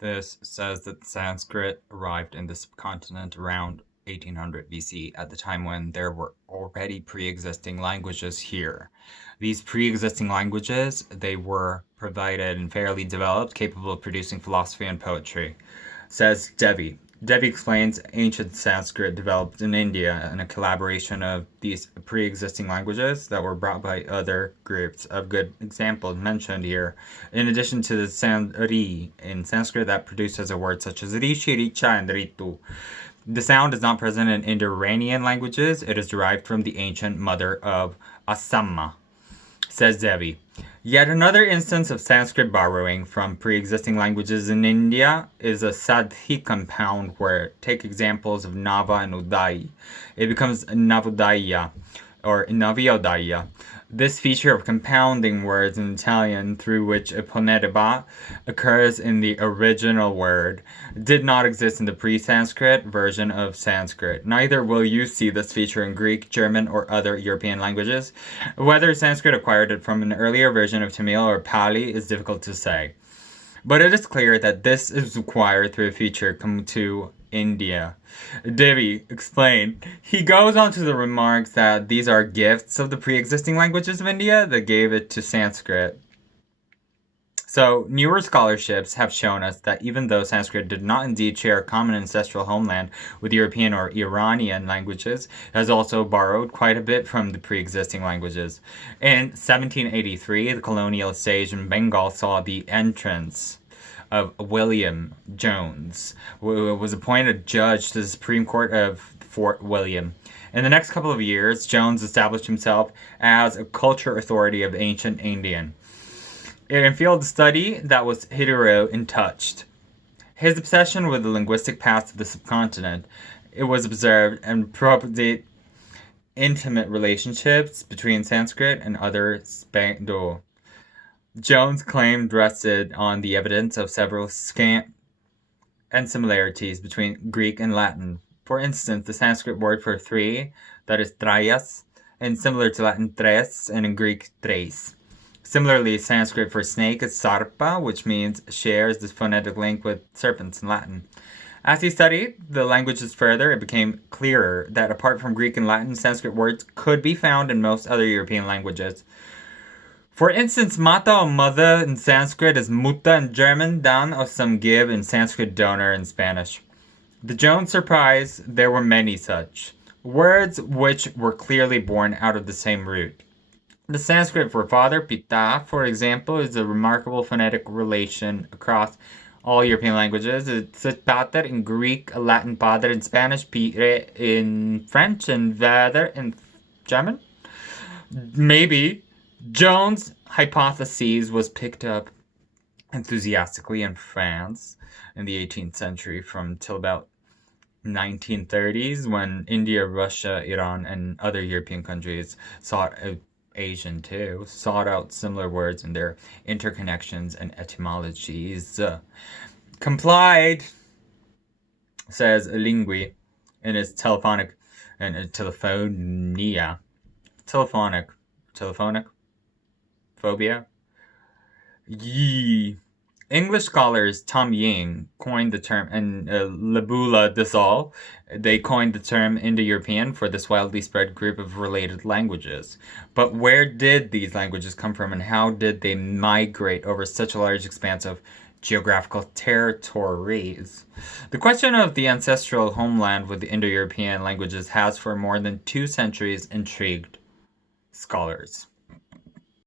This says that Sanskrit arrived in the subcontinent around 1800 BC, at the time when there were already pre-existing languages here. These pre-existing languages, they were provided and fairly developed, capable of producing philosophy and poetry. Says Devi. Devi explains ancient Sanskrit developed in India in a collaboration of these pre-existing languages that were brought by other groups of good examples mentioned here. In addition to the sound ri in Sanskrit that produces a word such as rishi, richa, and ritu. The sound is not present in Indo-Iranian languages. It is derived from the ancient mother of Asamma, says Devi. Yet another instance of Sanskrit borrowing from pre-existing languages in India is a sadhi compound word. Take examples of Nava and Udai. It becomes Navodaya or Navyodaya. This feature of compounding words in Italian through which a ponetiba occurs in the original word did not exist in the pre-Sanskrit version of Sanskrit. Neither will you see this feature in Greek, German, or other European languages. Whether Sanskrit acquired it from an earlier version of Tamil or Pali is difficult to say. But it is clear that this is acquired through a feature come to India. Devi explained. He goes on to the remarks that these are gifts of the pre-existing languages of India that gave it to Sanskrit. So, newer scholarships have shown us that even though Sanskrit did not indeed share a common ancestral homeland with European or Iranian languages, it has also borrowed quite a bit from the pre-existing languages. In 1783, the colonial stage in Bengal saw the entrance of William Jones, who was appointed judge to the Supreme Court of Fort William. In the next couple of years, Jones established himself as a culture authority of ancient Indian, in a field of study that was hitherto untouched. His obsession with the linguistic past of the subcontinent, it was observed and propagated intimate relationships between Sanskrit and other Spando. Jones' claim rested on the evidence of several scant and similarities between Greek and Latin. For instance, the Sanskrit word for three, that is trayas, and similar to Latin tres and in Greek tres. Similarly, Sanskrit for snake is sarpa, which means shares this phonetic link with serpents in Latin. As he studied the languages further, it became clearer that apart from Greek and Latin, Sanskrit words could be found in most other European languages. For instance, mata or mother in Sanskrit is muta in German, dan or some give in Sanskrit donor in Spanish. The Jones surprise, there were many such words which were clearly born out of the same root. The Sanskrit for father, pita, for example, is a remarkable phonetic relation across all European languages. It's pater in Greek, Latin padre in Spanish, pire in French, and vader in German. Maybe Jones' hypothesis was picked up enthusiastically in France in the 18th century from till about 1930s, when India, Russia, Iran, and other European countries Asian too, sought out similar words in their interconnections and etymologies. Complied, says Lingui in his telephonic and telephonia. Telephonic phobia. Yee. English scholars Tom Ying coined the term, and Lebula Desal, they coined the term Indo-European for this wildly spread group of related languages. But where did these languages come from, and how did they migrate over such a large expanse of geographical territories? The question of the ancestral homeland with the Indo-European languages has for more than 2 centuries intrigued scholars.